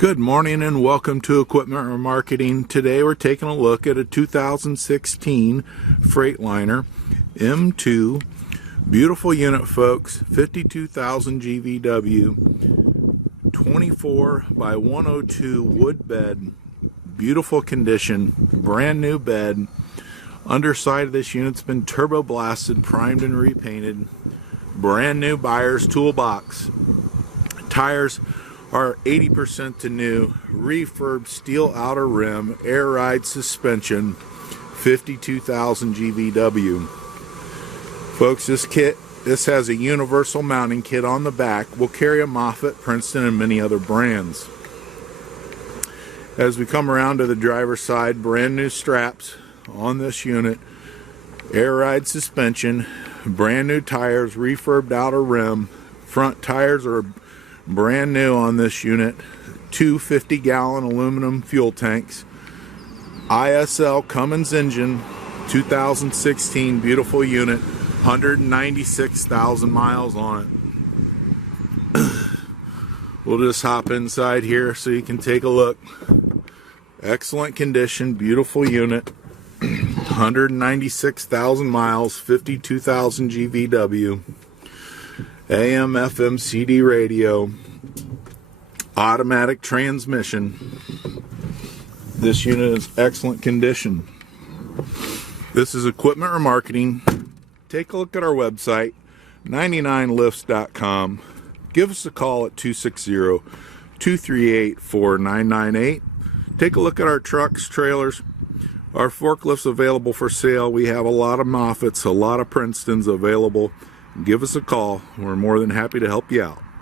Good morning and welcome to Equipment Remarketing. Today we're taking a look at a 2016 Freightliner M2. Beautiful unit, folks. 52,000 GVW, 24 by 102 wood bed. Beautiful condition, brand new bed. Underside of this unit's been turbo blasted, primed and repainted. Brand new buyer's toolbox. Tires are 80% to new, refurb steel outer rim, air ride suspension, 52,000 GVW. Folks, this has a universal mounting kit on the back. Will carry a Moffett, Princeton, and many other brands. As we come around to the driver's side, brand new straps on this unit, air ride suspension, brand new tires, refurbed outer rim. Front tires are brand new on this unit. Two 50-gallon aluminum fuel tanks. ISL Cummins engine, 2016, beautiful unit, 196,000 miles on it. We'll just hop inside here so you can take a look. Excellent condition, beautiful unit, 196,000 miles, 52,000 GVW. AM, FM, CD radio, automatic transmission. This unit is excellent condition. This is Equipment Remarketing. Take a look at our website, 99lifts.com. Give us a call at 260-238-4998. Take a look at our trucks, trailers, our forklifts available for sale. We have a lot of Moffetts, a lot of Princetons available. Give us a call. We're more than happy to help you out.